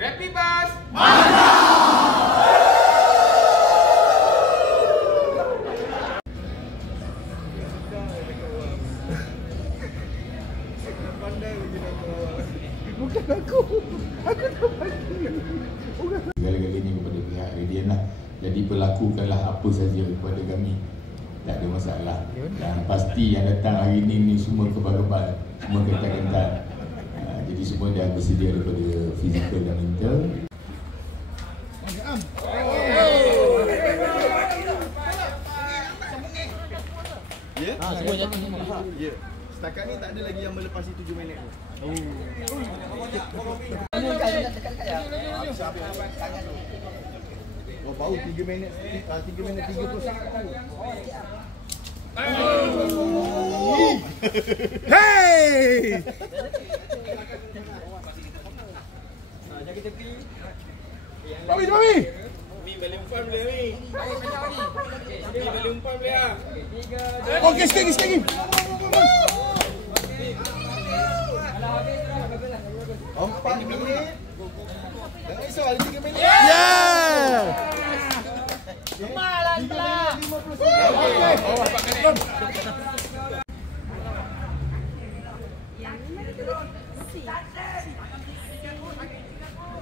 Rapid Bus. Bukan aku tak pagi. Segala-galanya kepada pihak Radian lah. Jadi perlakukanlah apa saja kepada kami. Tak ada masalah. Dan pasti yang datang hari ini semua kebal-kebal, semua kental-kental. Jadi semua dah bersedia daripada fizikal dan mental. Ya? Semua jadi semua. Ya. Setakat ni tak ada lagi yang melepasi 7 minit tu. Oh, bau 3 minit 30 saat. Hey! Jaga tepi. Mami, mami. Mi balik umpan boleh ni. Mi balik umpan boleh ah. Okey, sikit lagi. 4 minit. Jangan risau, ada 3 minit. Yeah! Malah lah.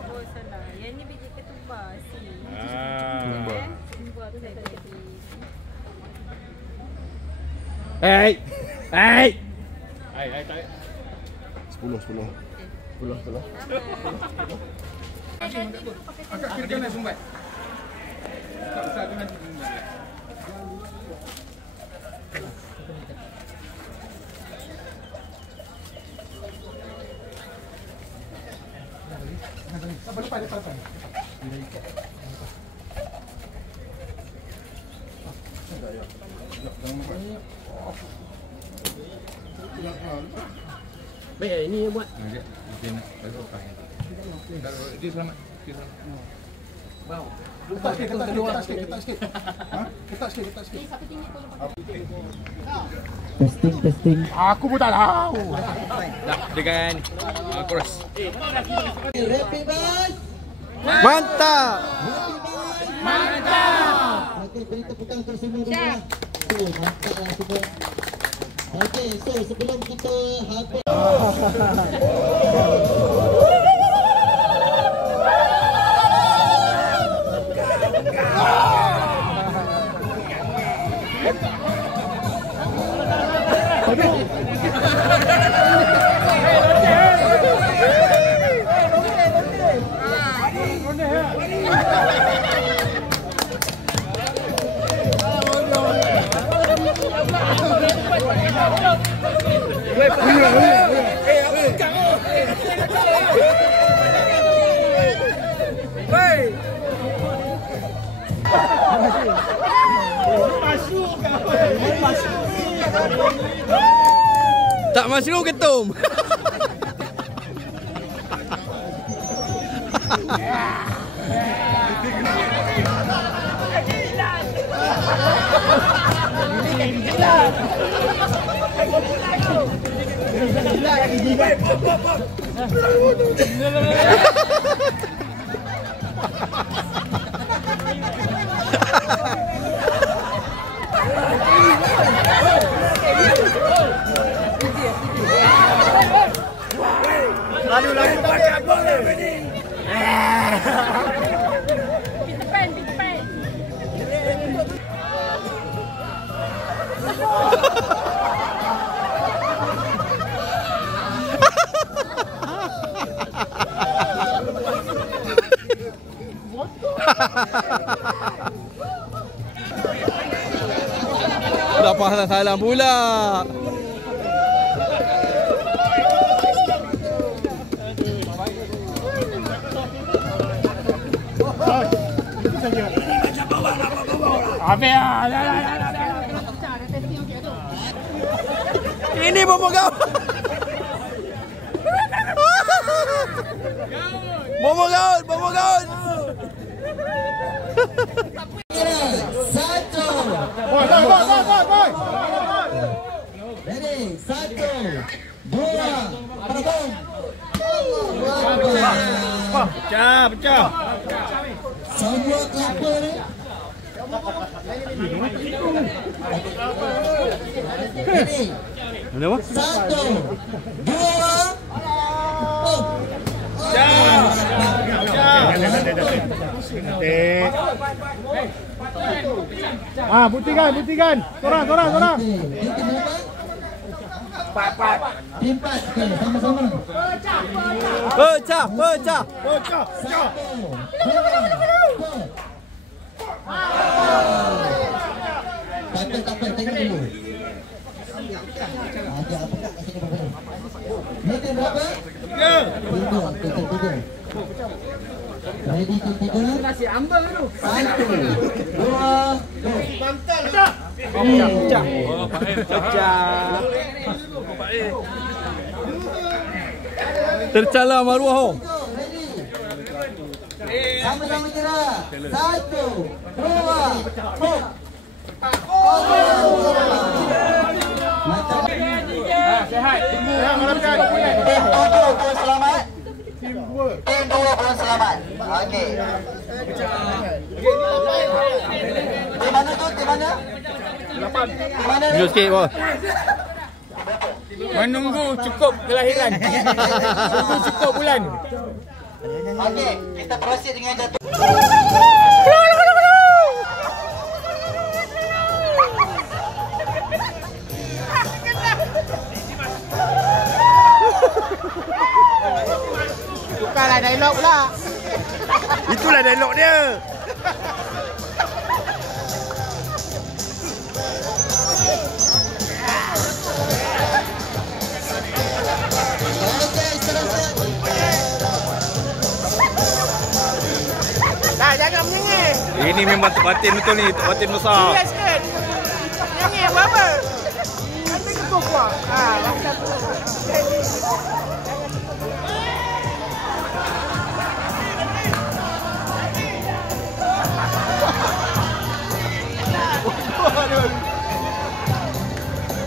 Oh salah. Yang ni biji ketumbar si. Ketumbar tu saya tadi. Hey! Hey! Hai tak. 10. Akak kira nak sumbat. Tak besar tu nanti sumbat. Lepas. Baik, ini yang buat. Dia nak baru apa? Dia selamat. Wow. Ketat sikit. Ketat sikit. Testing. Aku pun tak tahu. Tak, dengan chorus. Rapid Bus. Mantap. Okey, beri tepukan untuk semua rumah. Mantaplah semua. Okey, so sebelum kita habis Tak mushroom ketum. Lalu pakai boleh ni. Depan. Dapat salah pula. Ini bomo gaul. Bomo gaul. Satu. Boy. Ready, 1, 2, 3. Pecah. Semua kelapa ni. Ini. Mana apa? 1, 2. Buktikan. Torang. Timpat. Okey, sama-sama. Pecah. 1, 2. Tak apa, tengok dulu. Ada apa tak kasi berapa? Meter berapa? 3. Ready to 3. Nasi ambang dulu. 1, 2, mantal. Pecah. Tercalar maruah. Sama-sama gerak. 1, 2, Sehat. Malamkan. Tim 7 pun selamat. Tim 2 pun selamat. Okey. Tim mana tu? Tim mana? 8. Tim mana? Tunjuk sikit bos. Menunggu cukup kelahiran. Menunggu cukup bulan. Okey, kita proceed dengan jatuh. Tukarlah dialog pula. Itulah dialog dia. Jangan menyengih. Ini memang terbatin betul ni, terbatin besar. Serius ke? Menyengih apa? Nanti cukup kuat. Lakukan tu.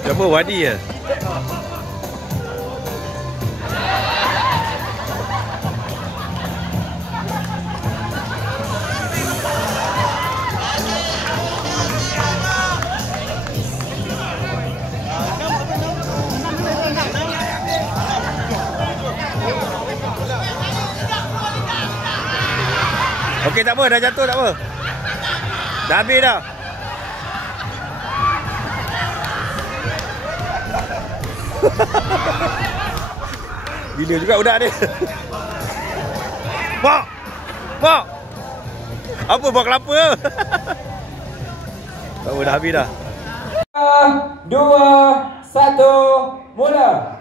Siapa Wadi ya? Okey, tak apa, dah jatuh tak apa. Dah habis dah. Gila juga budak dia. Mak! Apa buah kelapa? Tak apa, dah habis dah. 2, 1, mula.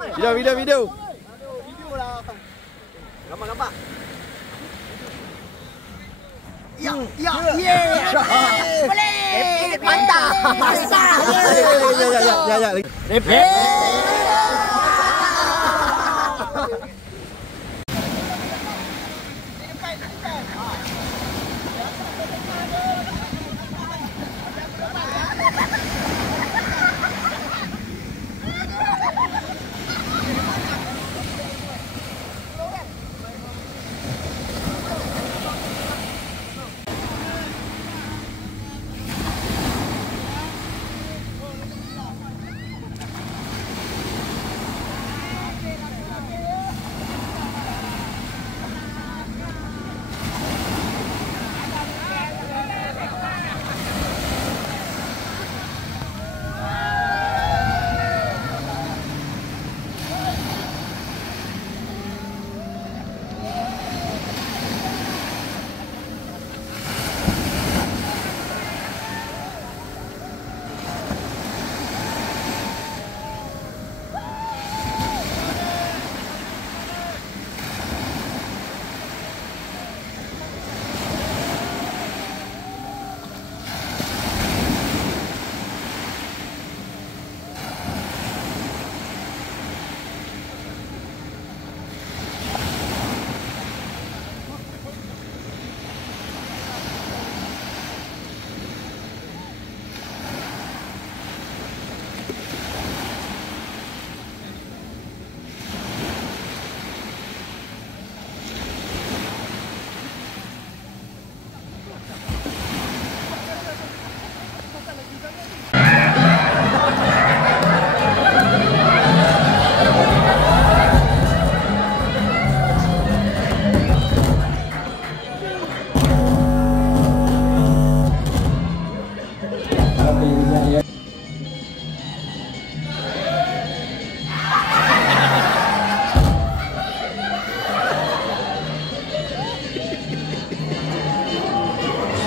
Video. Gambar. Ya. Boleh. Mantap. Basah. Ya.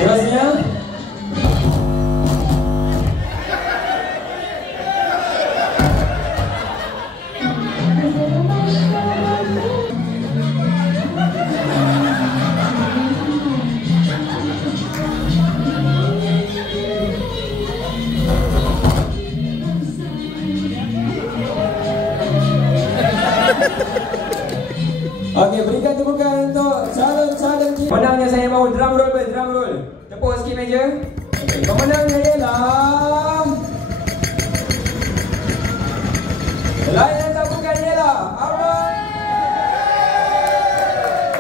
Seterusnya okey, berikan tepukan untuk calon-calon pemenangnya. Saya mahu drum roll. Tepuk sikit meja. Okey, pemenangnya ialah layan tepukan ialah Arwan.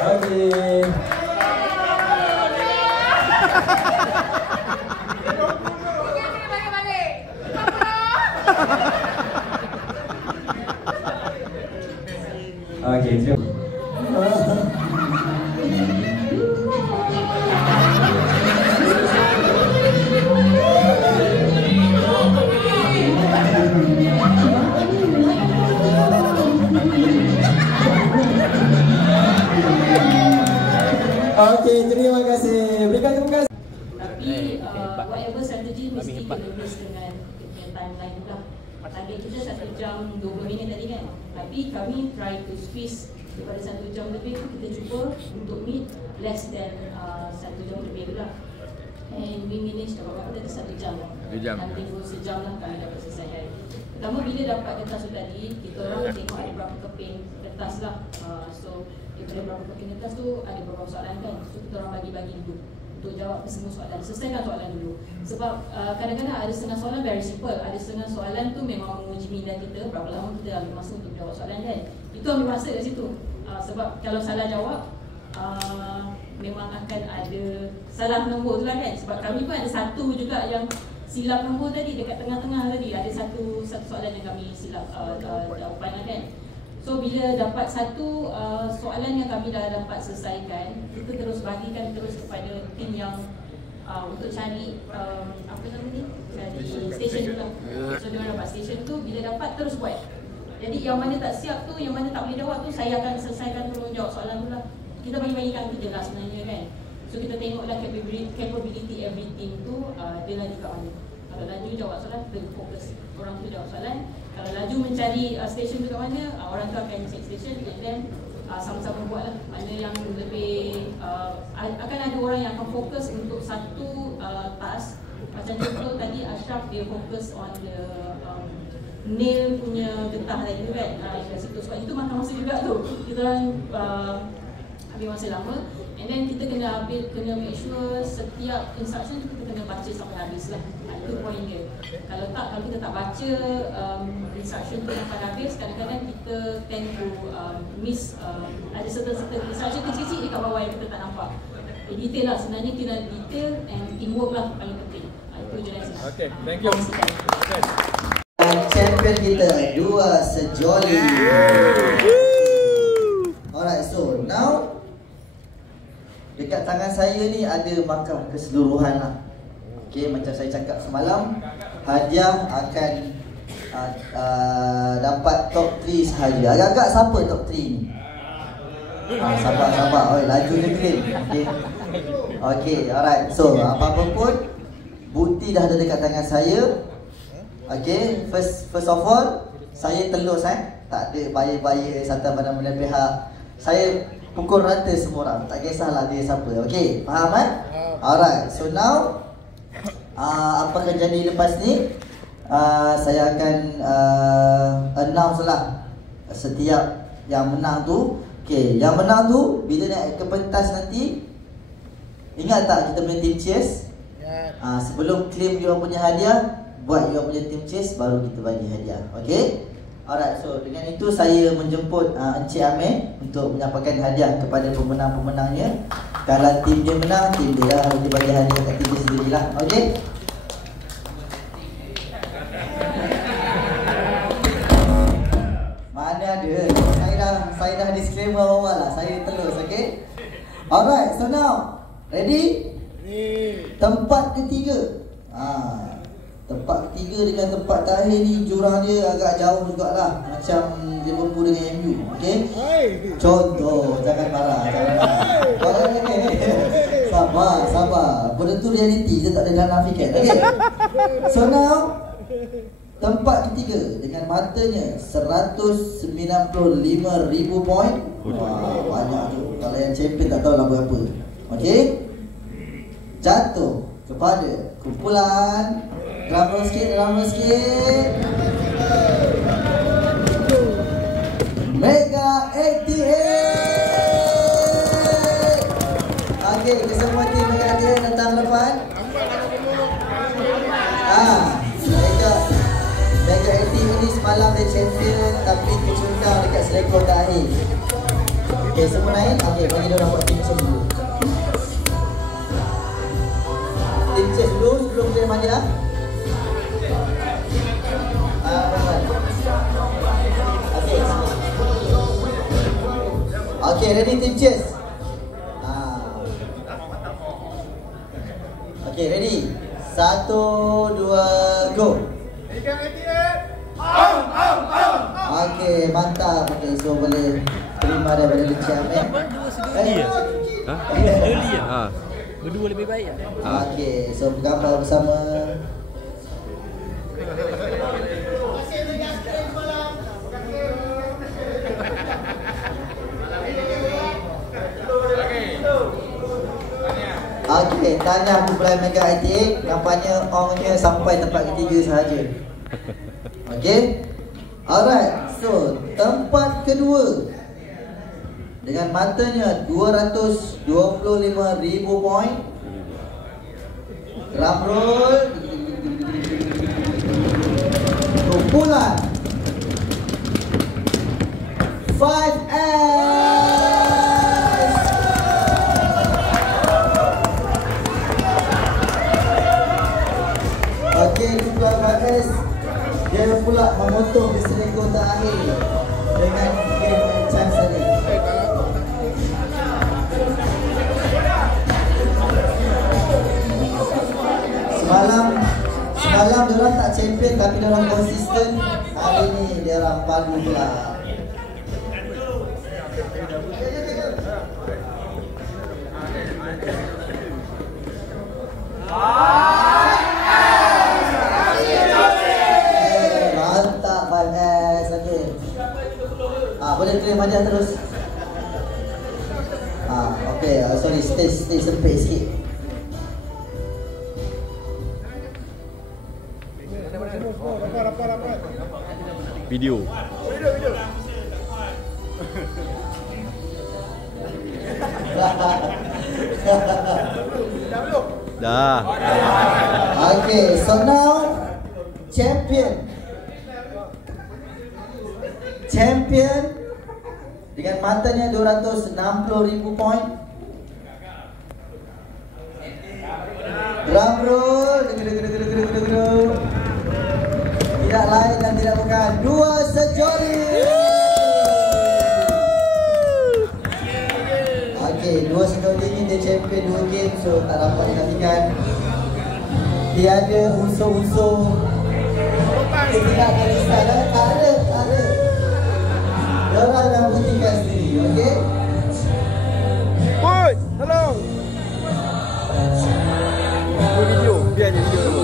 Okey. Okey, terima. Okey, terima kasih. Berikan terima kasih. Tapi whatever strategi mesti kena base dengan timeline juga. Target kita 1 jam 20 minit tadi kan. Tapi kami try to squeeze daripada 1 jam lebih tu kita cuba untuk meet less than 1 jam lebih lah. And we manage dapat tadi 1 jam. 1 jam. Hampir sejam lah kami dapat selesaikan. Pertama bila dapat kertas tu tadi, kita orang tengok ada berapa keping kertas lah. So daripada berapa keping kertas tu ada beberapa soalan kan. So kita orang bagi-bagi dulu untuk jawab semua soalan. Selesaikan soalan dulu. Sebab kadang-kadang ada setengah soalan very simple. Ada setengah soalan tu memang menguji minda kita. Berapa lama kita ambil masa untuk jawab soalan kan. Itu ambil masa kat situ. Sebab kalau salah jawab memang akan ada salah nombor tu lah kan. Sebab kami pun ada satu juga yang silap nombor tadi dekat tengah-tengah tadi. Ada satu soalan yang kami silap jawapan lah kan. So bila dapat satu soalan yang kami dah dapat selesaikan, kita terus bagikan terus kepada tim yang untuk cari apa nama ni? Cari station tu lah. So dia dapat station tu, bila dapat terus buat. Jadi yang mana tak siap tu, yang mana tak boleh jawab tu, saya akan selesaikan tolong jawab soalan tu lah. Kita bagi-bagikan kerja lah sebenarnya kan. So kita tengoklah capability every team tu dia lah juga mana. Kalau laju jawab soalan, kita fokus orang tu jawab soalan. Kalau laju mencari stesen tu kat mana, orang tu akan check stesen, and then sama-sama buat lah. Mana yang lebih akan ada orang yang akan fokus untuk satu task. Macam contoh tadi Ashraf dia fokus on the nail punya getah tadi tu kan. Kat situ sebab itu makan masa juga tu. Kita orang ambil masa lama, and then kita kena make sure setiap instruction tu kita kena baca sampai habis lah. Itu point dia. Kalau kita tak baca instruction tu sampai habis, kadang-kadang kita tend to miss ada certain instruction kecil-kecil dekat bawah yang kita tak nampak. Detail lah, sebenarnya kena detail and teamwork lah paling penting. Itu je lah. Okay, thank you. Okay. Champion kita dua sejoli. Alright, so now dekat tangan saya ni ada markah keseluruhan lah. Okay, macam saya cakap semalam, hadiah akan dapat top 3 sahaja. Agak-agak siapa top 3 ni? Sabar. Oi, laju je claim. Okay, alright. So, apa-apa pun bukti dah ada dekat tangan saya. Okay, first of all, saya telus tak ada bayar satu mana-mana pihak. Saya pukul rata semua orang, tak kisahlah dia siapa. Okay, faham kan? Alright, so now apa akan jadi lepas ni? Saya akan announce lah setiap yang menang tu. Okay, yang menang tu bila naik ke pentas nanti, ingat tak kita punya team cheers? Sebelum claim you punya hadiah, buat you punya team cheers, baru kita bagi hadiah. Okay? Alright, so dengan itu saya menjemput Encik Amir untuk menyampaikan hadiah kepada pemenang-pemenangnya. Kalau tim dia menang, tim dia lah dia bagi hadiah kat tim dia sendirilah. Okay? Mana ada? Saya dah disclaimer awal lah. Saya terus, okay? Alright, so now ready? Tempat ketiga. Tempat ketiga dengan tempat terakhir ni jurang dia agak jauh jugalah. Macam Liverpool dengan MU, okay? Contoh, jangan marah. Sabar. Benda tu reality, kita tak boleh nafikan, okay? So now tempat ketiga dengan matanya 195,000 point. Wah, banyak tu. Kalau yang champion tak tahu lah berapa. Okay? Jatuh kepada kumpulan drum roll sikit. Mega 88. Okay, kesemua tim Mega 88 datang depan. Mega 88 ini semalam dia champion, tapi kecundang dekat selekor terakhir. Okay, semua naik. Okay, bagi dia orang buat tim check dulu. Tim check dulu sebelum dia mandi lah. Okay, ready team chase. Okay, ready. 1, 2, go. Okay, mantap. Okay, so boleh terima daripada Encik Amir. Berdua lebih baik lah. Okay, so bergambar bersama. Okay, tanya kumpulan Mega 88. Nampaknya ongnya sampai tempat ketiga sahaja. Okay. Alright, so tempat kedua dengan matanya 225,000 point. Drum roll. Kumpulan 5S. Okay, kumpulan 5S dia pula memotong di selekor terakhir dengan game chance tadi. Semalam dia orang tak champion tapi dia orang konsisten. Hari ni dia orang padu pula. Boleh terima hadiah terus. Okay, sorry, stay sempit sikit. Rapat. Video. Dah. Okay, so now champion dengan matanya 260,000 poin. Drum roll. Tidak lain dan tidak bukan Dua Sejoli. Okay, Dua Sejoli ni dia champion 2 game, so tak dapat dinafikan. Tiada unsur-unsur ketidakkan istana. Tak ada. Diorang dah buktikan sendiri, okay? Put, tolong. Video, biar je video dulu.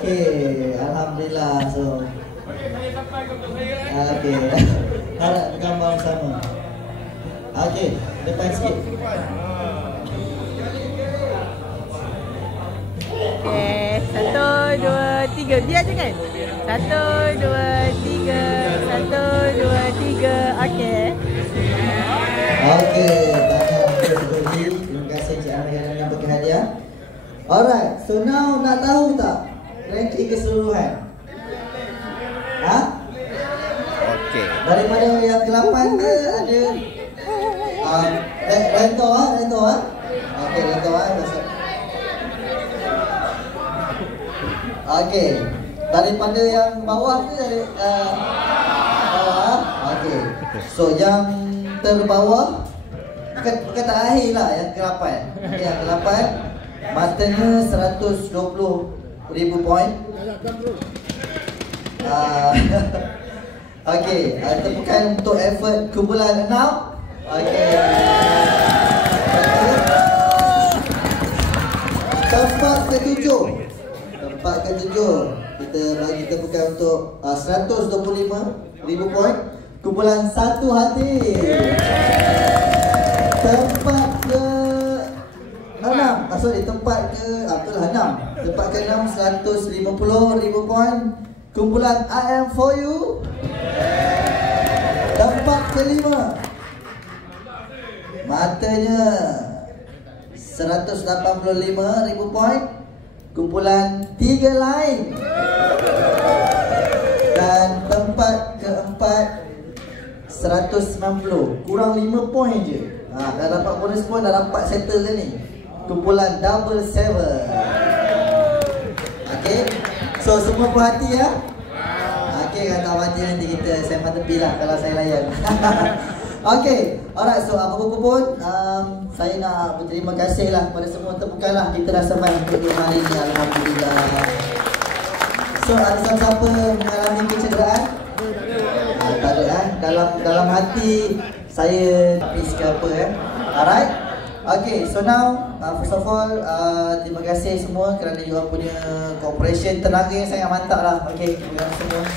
Okay, Alhamdulillah. So okay, harap gambar sama. Okay, depan sikit. Okay, 1, 2, 3. Biar je kan? 1, 2, 3. 1, 2, 3. Okay. Okay, terima kasih Cik Amir yang bagi hadiah. Alright, so now nak tahu tak ranking keseluruhan? Okey. Daripada yang ke-8 ke ada Rento. Okey, Rento masuk. Okey. Daripada yang bawah ke dari bawah? Okey. So yang terbawah bukan terakhir lah, yang ke-8. Okey, yang ke-8 matanya 120,000 poin. Okey, tepukan untuk effort kumpulan 6. Okey. Tempat ke-7 kita bagi tepukan untuk 125,000 poin. Kumpulan 1 hati. Tempat ke-6, tempat ke-6. Tempat ke-6 150,000 poin. Kumpulan I Am For You. Tempat ke-5 matanya 185,000 poin. Kumpulan 3 lain. Dan tempat ke-4 190. Kurang 5 poin je. Dah dapat bonus point, dah dapat settle dah ni. Kumpulan Double 7. Okay, so semua perhati ya. Okay, kata mati nanti kita sembang tepi lah kalau saya layan. Okay, alright, so apa-apa pun saya nak berterima kasih lah kepada semua. Tepukanlah, kita dah sembang untuk hari ni, Alhamdulillah. So ada siapa mengalami kecederaan? Tak ada dalam hati saya peace ke apa Alright. Okay, so now first of all terima kasih semua kerana you all punya cooperation, tenaga yang sangat mantap lah. Okay, terima kasih semua.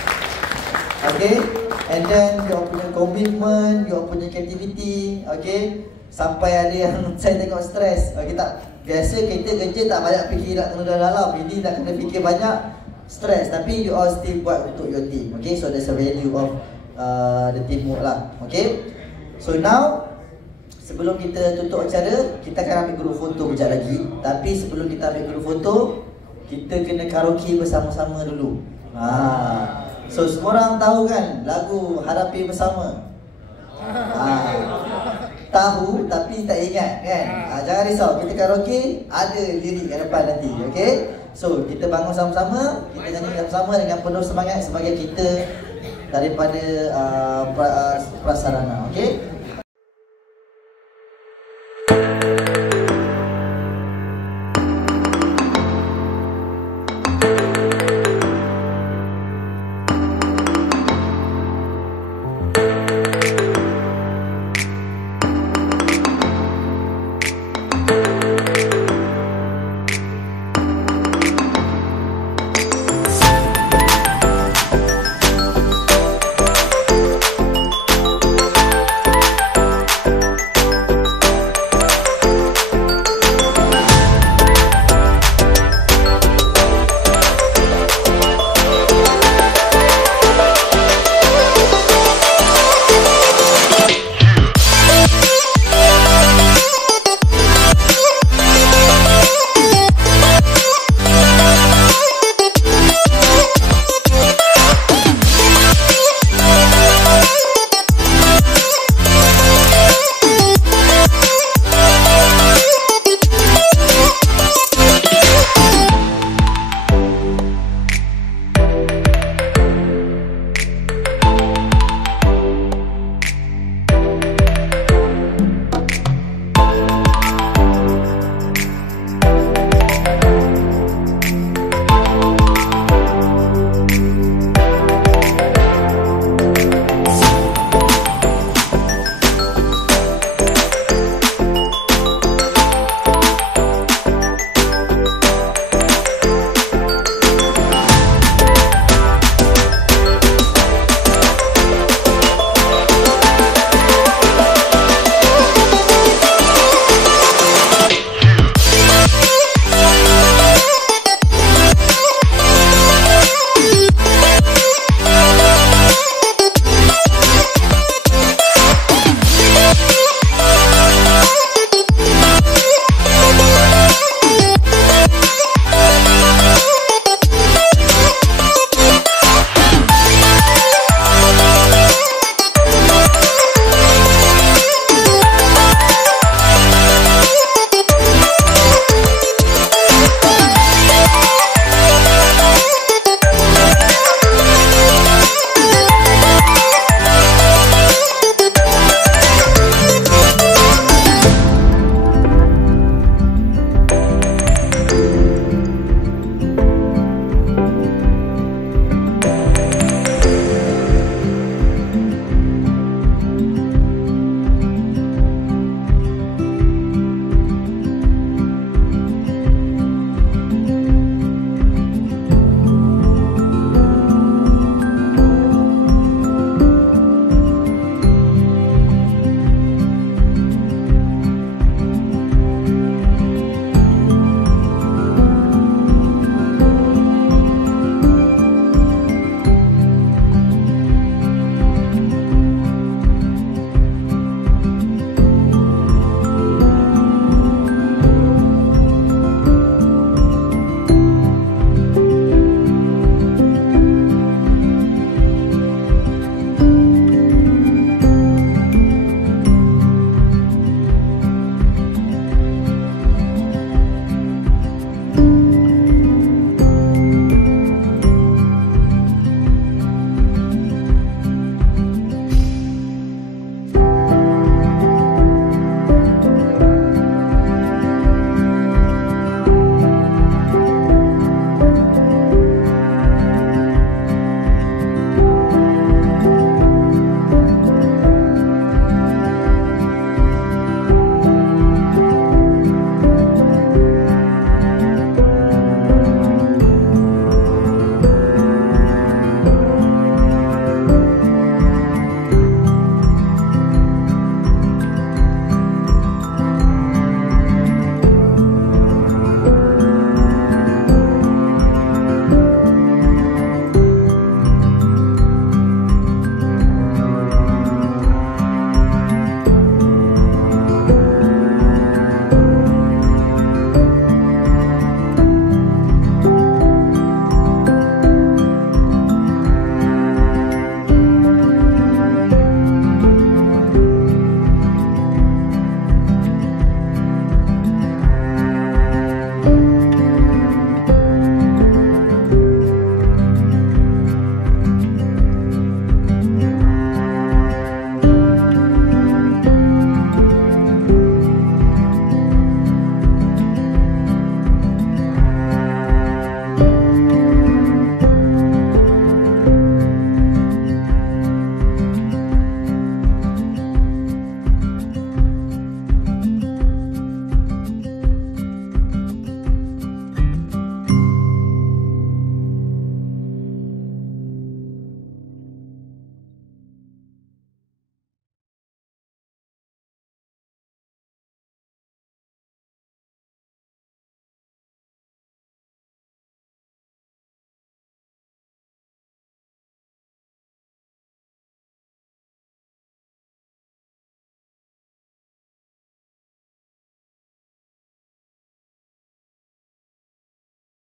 Okay, and then you all punya commitment, you all punya creativity. Okay, sampai ada yang saya tengok stres. Okay, tak biasa kita kerja tak banyak fikir nak kena dalam, ini dah kena fikir banyak, stres. Tapi you all still buat untuk your team. Okay, so there's a value of the teamwork lah. Okay, so now sebelum kita tutup acara, kita akan ambil group foto kejap lagi. Tapi sebelum kita ambil group foto, kita kena karaoke bersama-sama dulu. So semua orang tahu kan lagu Hadapi Bersama? Tahu tapi tak ingat kan? Jangan risau, kita karaoke ada lirik kat depan nanti. Okay, so kita bangun sama-sama, kita nyanyi sama-sama dengan penuh semangat sebagai kita daripada prasarana. Okay.